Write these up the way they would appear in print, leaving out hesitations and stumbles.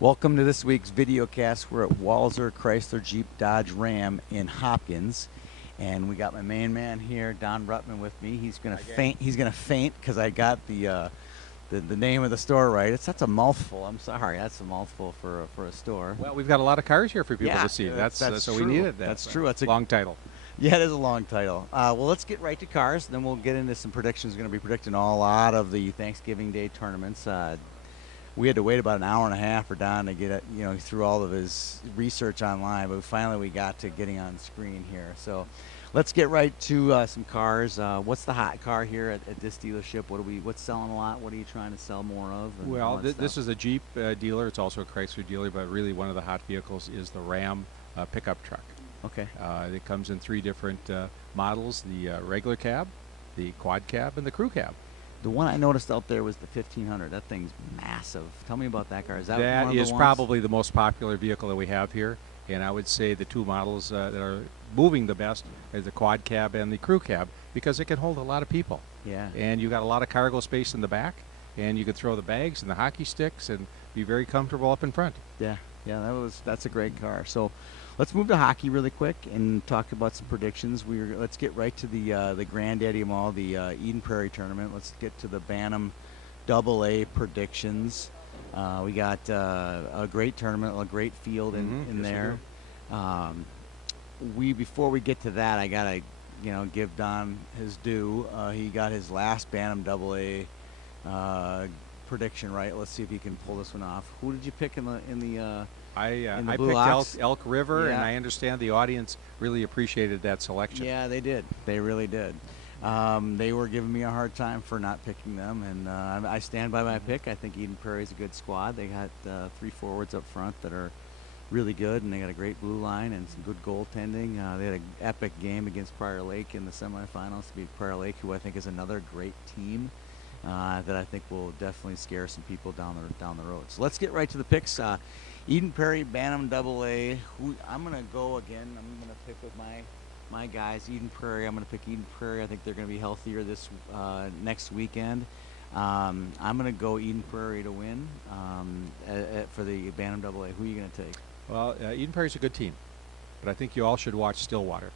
Welcome to this week's videocast. We're at Walser Chrysler Jeep Dodge Ram in Hopkins, and we got my main man here, Don Ruttman, with me. He's gonna faint. He's gonna faint because I got the name of the store right. That's a mouthful. I'm sorry, that's a mouthful for a store. Well, we've got a lot of cars here for people Yeah, to see. that's So true. we needed that. That's true. That's a long title. Yeah, it is a long title. Well, let's get right to cars. Then we'll get into some predictions. We're going to be predicting a lot of the Thanksgiving Day tournaments. We had to wait about an hour and a half for Don to get through all of his research online, but finally we got to getting on screen here. So let's get right to some cars. What's the hot car here at this dealership? What's selling a lot? What are you trying to sell more of? Well, this is a Jeep dealer. It's also a Chrysler dealer, but really one of the hot vehicles is the Ram pickup truck. Okay. It comes in 3 different models: the regular cab, the quad cab, and the crew cab. The one I noticed out there was the 1500. That thing's massive. Tell me about that car. Is that one of the ones? Probably the most popular vehicle that we have here, and I would say the 2 models that are moving the best is the quad cab and the crew cab because it can hold a lot of people. Yeah. And you got a lot of cargo space in the back, and you can throw the bags and the hockey sticks and be very comfortable up in front. Yeah. Yeah, that's a great car. So let's move to hockey really quick and talk about some predictions. Let's get right to the granddaddy of all, the Eden Prairie tournament. Let's get to the Bantam AA predictions. We got a great tournament, a great field in there. Before we get to that, I gotta give Don his due. He got his last Bantam AA prediction right. Let's see if he can pull this one off. Who did you pick in the I Blue picked Elk River, Yeah. and I understand the audience really appreciated that selection. Yeah, they did. They really did. They were giving me a hard time for not picking them, and I stand by my pick. I think Eden Prairie is a good squad. They got 3 forwards up front that are really good, and they got a great blue line and some good goaltending. They had an epic game against Prior Lake in the semifinals to beat Prior Lake, who I think is another great team that I think will definitely scare some people down the road. So let's get right to the picks. Eden Prairie Bantam AA. I'm gonna go again. I'm gonna pick with my guys. Eden Prairie. I'm gonna pick Eden Prairie. I think they're gonna be healthier this next weekend. I'm gonna go Eden Prairie to win for the Bantam AA. Who are you gonna take? Well, Eden Prairie's a good team, but I think you all should watch Stillwater.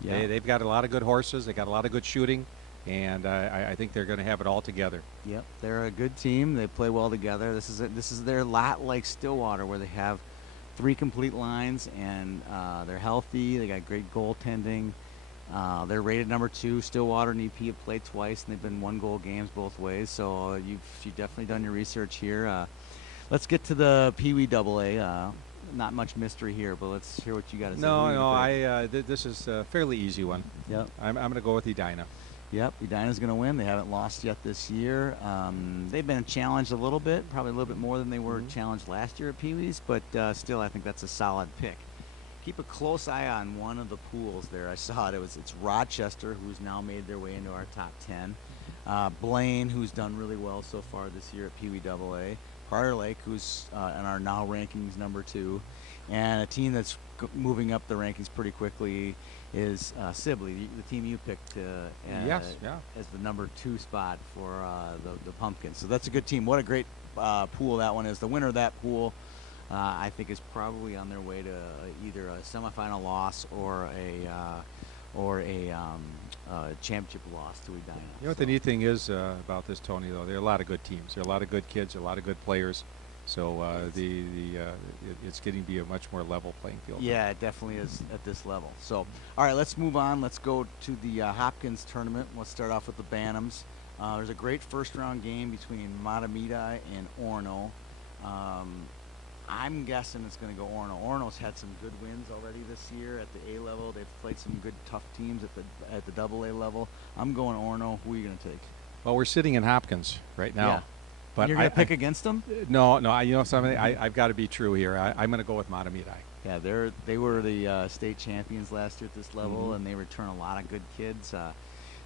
Yeah. They've got a lot of good horses. They got a lot of good shooting, and I think they're going to have it all together. Yep, they're a good team. They play well together. This is their lot like Stillwater, where they have 3 complete lines, and they're healthy. They got great goaltending. They're rated number 2. Stillwater and EP have played twice, and they've been 1-goal games both ways. So you've definitely done your research here. Let's get to the Pee Wee AA. Not much mystery here, but let's hear what you got to say. No, this is a fairly easy one. Yep. I'm going to go with Edina. Yep, Edina's going to win. They haven't lost yet this year. They've been challenged a little bit, probably a little bit more than they were challenged last year at Pee Wee's, but still I think that's a solid pick. Keep a close eye on one of the pools there. I saw it. It's Rochester, who's now made their way into our top 10. Blaine, who's done really well so far this year at Pee Wee AA. Prior Lake, who's in our now rankings number 2. And a team that's moving up the rankings pretty quickly is Sibley, the team you picked as the number 2 spot for the Pumpkins. So that's a good team. What a great pool that one is. The winner of that pool, I think, is probably on their way to either a semifinal loss or a championship loss to Edina. You know what the neat thing is about this, Tony, though? There are a lot of good teams. There are a lot of good kids, a lot of good players. So it's getting to be a much more level playing field. Yeah, it definitely is at this level. So, all right, let's move on. Let's go to the Hopkins Tournament. Let's start off with the Bantams. There's a great first-round game between Matamidi and Orono. I'm guessing it's going to go Orono. Orono's had some good wins already this year at the A level. They've played some good, tough teams at the AA level. I'm going Orono. Who are you going to take? Well, we're sitting in Hopkins right now. Yeah. But you're going to pick against them? No. You know something? I've got to be true here. I'm going to go with Matamidi. Yeah, they were the state champions last year at this level, and they return a lot of good kids.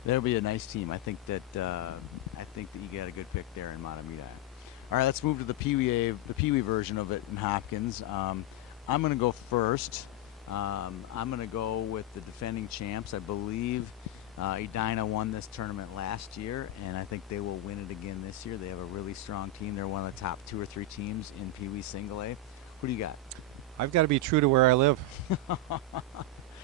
They'll be a nice team. I think that you got a good pick there in Matamidi. All right, let's move to the Pee Wee version of it in Hopkins. I'm going to go first. I'm going to go with the defending champs. I believe Edina won this tournament last year, and I think they will win it again this year. They have a really strong team. They're one of the top 2 or 3 teams in Pee Wee Single A. Who do you got? I've got to be true to where I live.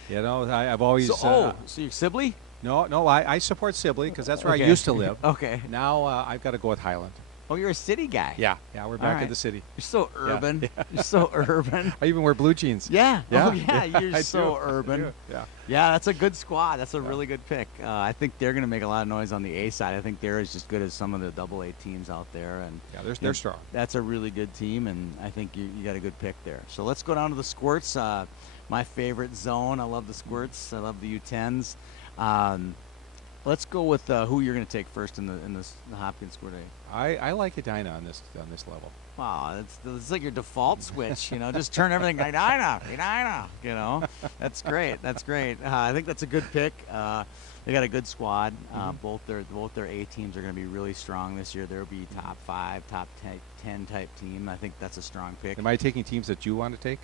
You know, I've always. So you're Sibley? No, I support Sibley because that's where I used to live. Okay. Now I've got to go with Highland. Oh, you're a city guy. Yeah, we're back in the city. You're so urban. Yeah. You're so urban. I even wear blue jeans. Yeah. Yeah. Oh, yeah. You're I so do. urban. I do. Yeah. Yeah, that's a good squad. That's a really good pick. I think they're going to make a lot of noise on the A side. I think they're as just good as some of the AA teams out there. And Yeah, they're strong. That's a really good team, and I think you got a good pick there. So let's go down to the squirts. My favorite zone. I love the squirts. I love the U10s. Let's go with who you're going to take first in the Hopkins Squirt A. I like Edina on this level. Wow, it's like your default switch, you know. Just turn everything Edina, you know. That's great. That's great. I think that's a good pick. They got a good squad. Both their A teams are going to be really strong this year. They'll be top 5, top 10 type team. I think that's a strong pick. Am I taking teams that you want to take?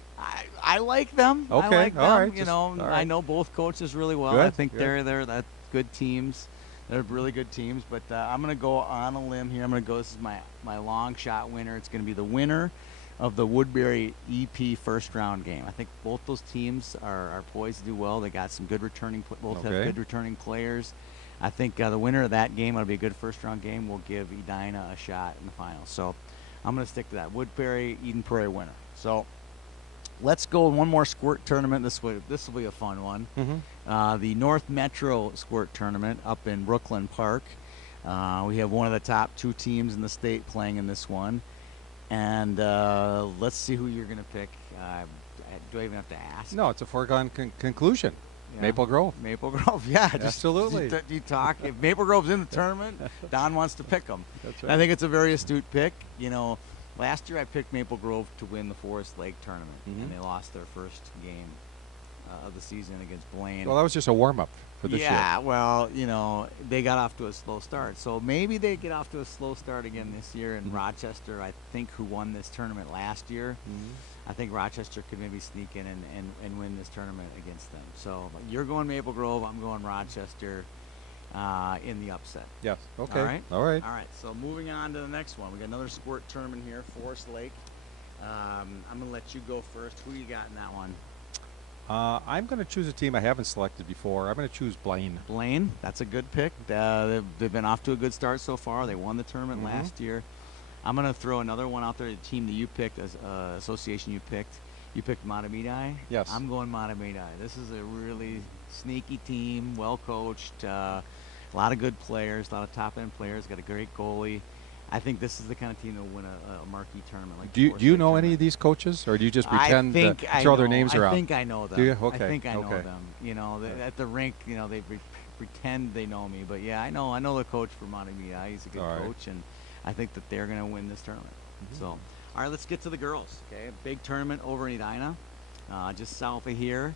I like them. Okay, I like them. all right. You know, all right. I know both coaches really well. Good, I think good. they're that good teams. They're really good teams. But I'm going to go on a limb here. This is my long shot winner. It's going to be the winner of the Woodbury EP first round game. I think both those teams are poised to do well. They got some good returning. Both have good returning players. I think the winner of that game, it'll be a good first round game, will give Edina a shot in the finals. So I'm going to stick to that. Woodbury, Eden Prairie winner. So let's go one more squirt tournament. This will be a fun one. The North Metro Squirt Tournament up in Brooklyn Park. We have one of the top 2 teams in the state playing in this one. And let's see who you're going to pick. Do I even have to ask? No, it's a foregone conclusion. Yeah. Maple Grove. Maple Grove, yeah. Absolutely. You talk. If Maple Grove's in the tournament, Don wants to pick them. That's right. I think it's a very astute pick. You know, last year I picked Maple Grove to win the Forest Lake tournament, and they lost their first game of the season against Blaine. Well, that was just a warm-up for this year. Yeah, well, you know, they got off to a slow start. So maybe they get off to a slow start again this year. And Rochester, I think, who won this tournament last year, I think Rochester could maybe sneak in and win this tournament against them. So you're going Maple Grove. I'm going Rochester in the upset. Yes. Okay. All right? All right. All right. So moving on to the next one. We got another squirt tournament here, Forest Lake. I'm going to let you go first. Who you got in that one? I'm going to choose a team I haven't selected before. I'm going to choose Blaine. Blaine, that's a good pick. They've been off to a good start so far. They won the tournament last year. I'm going to throw another one out there, the team that you picked, association you picked. You picked Matamidi. Yes. I'm going Matamidi. This is a really sneaky team, well coached, a lot of good players, a lot of top-end players, got a great goalie. I think this is the kind of team that will win a marquee tournament. Like do you know any of these coaches, or do you just pretend to throw their names around? I think I know them. Do you? Okay. I think I know them. You know, at the rink, you know, they pretend they know me, but yeah, I know the coach for Matamidi. He's a good coach, and I think that they're going to win this tournament. So, all right, let's get to the girls. Okay, a big tournament over in Edina, just south of here.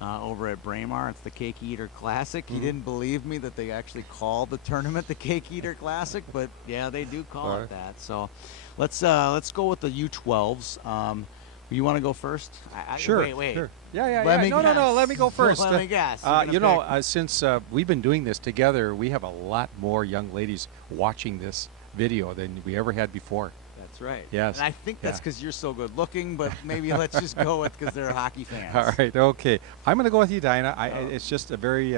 Over at Braemar. It's the Cake Eater Classic. He didn't believe me that they actually called the tournament the Cake Eater Classic, but yeah, they do call it that. So let's go with the U12s. You want to go first? Sure. Wait. Sure. Yeah. No. Let me go first. Let me guess. You know, since we've been doing this together, we have a lot more young ladies watching this video than we ever had before. That's right. Yes. And I think that's because you're so good looking, but maybe let's just go with because they're hockey fans. All right. Okay. I'm going to go with Edina. It's just a very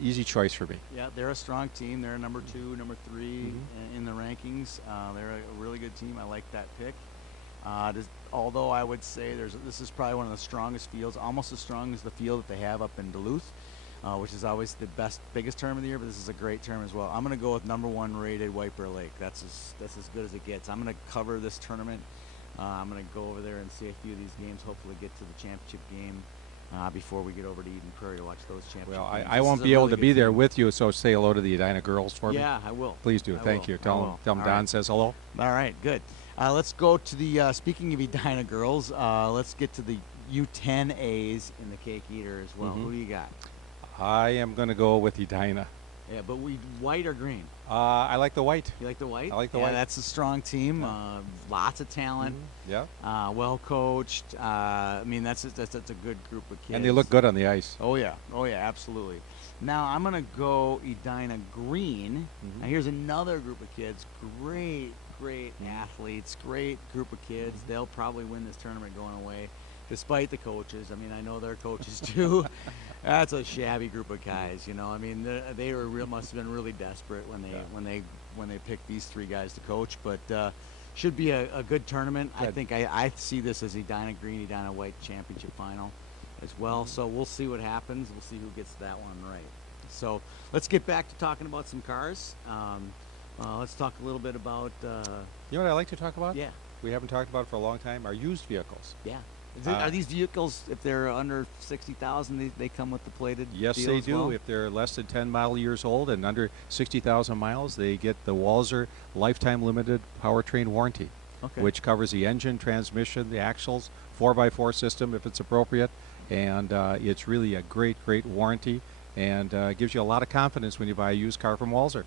easy choice for me. Yeah, they're a strong team. They're number 2, number 3 in the rankings. They're a really good team. I like that pick. Although I would say this is probably one of the strongest fields, almost as strong as the field that they have up in Duluth, which is always the biggest term of the year, but this is a great term as well. I'm going to go with number 1 rated White Bear Lake. That's as good as it gets. I'm going to cover this tournament. I'm going to go over there and see a few of these games, hopefully get to the championship game before we get over to Eden Prairie to watch those championship games. I won't be able to be there with you, so say hello to the Edina girls for me. Yeah, I will. Please do. Thank you. Tell them Don says hello. All right, good. Let's go to the, speaking of Edina girls, let's get to the U10As in the Cake Eater as well. Who do you got? I am going to go with Edina. Yeah, but white or green? I like the white. You like the white? I like the white. That's a strong team. Lots of talent. Yeah. Well coached. I mean, that's a good group of kids. And they look good on the ice. Oh yeah, absolutely. Now I'm gonna go Edina Green. Now here's another group of kids, great athletes, great group of kids. They'll probably win this tournament going away, despite the coaches. I mean, I know they're coaches too. That's a shabby group of guys, you know. I mean, they were must have been really desperate when they picked these 3 guys to coach. But should be a good tournament. Good. I think I see this as Edina Green, Edina White championship final as well. So we'll see what happens. We'll see who gets that one right. So let's get back to talking about some cars. Let's talk a little bit about. You know what I like to talk about? Yeah. We haven't talked about for a long time. Are used vehicles. Yeah. Are these vehicles, if they're under 60,000, they come with the plated? Yes, deal they as do. well? If they're less than 10 model years old and under 60,000 miles, they get the Walzer Lifetime Limited Powertrain Warranty, Okay. which covers the engine, transmission, the axles, 4x4 system if it's appropriate, and it's really a great warranty, and gives you a lot of confidence when you buy a used car from Walzer.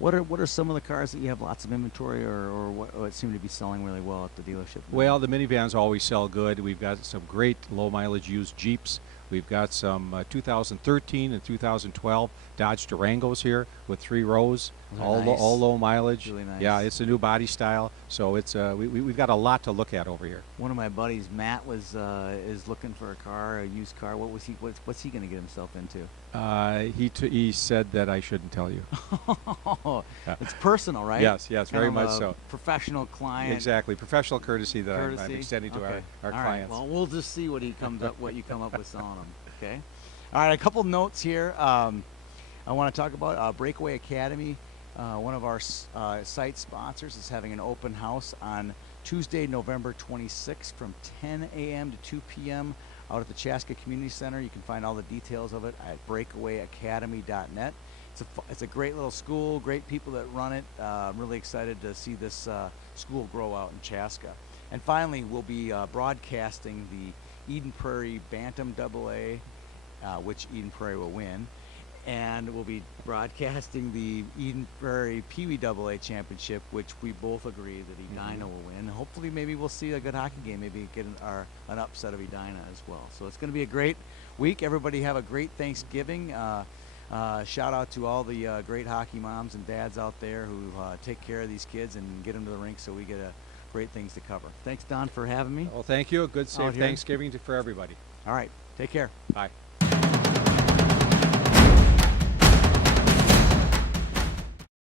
What are some of the cars that you have lots of inventory, or what seem to be selling really well at the dealership? Well, the minivans always sell good. We've got some great low mileage used Jeeps. We've got some 2013 and 2012 Dodge Durangos here with 3 rows, all low mileage. Really nice. Yeah, it's a new body style, so it's we've got a lot to look at over here. One of my buddies, Matt, is looking for a car, a used car. What's he going to get himself into? He said that I shouldn't tell you. It's personal, right? Yes, Kind very of much a so. Professional client. Exactly, professional courtesy that I'm Courtesy? extending to Okay. our All right. clients. Well, we'll just see what you come up with selling them. Okay. All right. A couple notes here. I want to talk about Breakaway Academy. One of our site sponsors is having an open house on Tuesday, November 26th from 10 a.m. to 2 p.m. out at the Chaska Community Center. You can find all the details of it at breakawayacademy.net. It's a great little school, great people that run it. I'm really excited to see this school grow out in Chaska. And finally, we'll be broadcasting the Eden Prairie Bantam AA, which Eden Prairie will win. And we'll be broadcasting the Eden Prairie Pee Wee AA Championship, which we both agree that Edina will win. Hopefully, maybe we'll see a good hockey game. Maybe get an upset of Edina as well. So it's going to be a great week. Everybody have a great Thanksgiving. Shout out to all the great hockey moms and dads out there who take care of these kids and get them to the rink, so we get great things to cover. Thanks, Don, for having me. Well, thank you. A good, Out safe here. Thanksgiving for everybody. All right. Take care. Bye.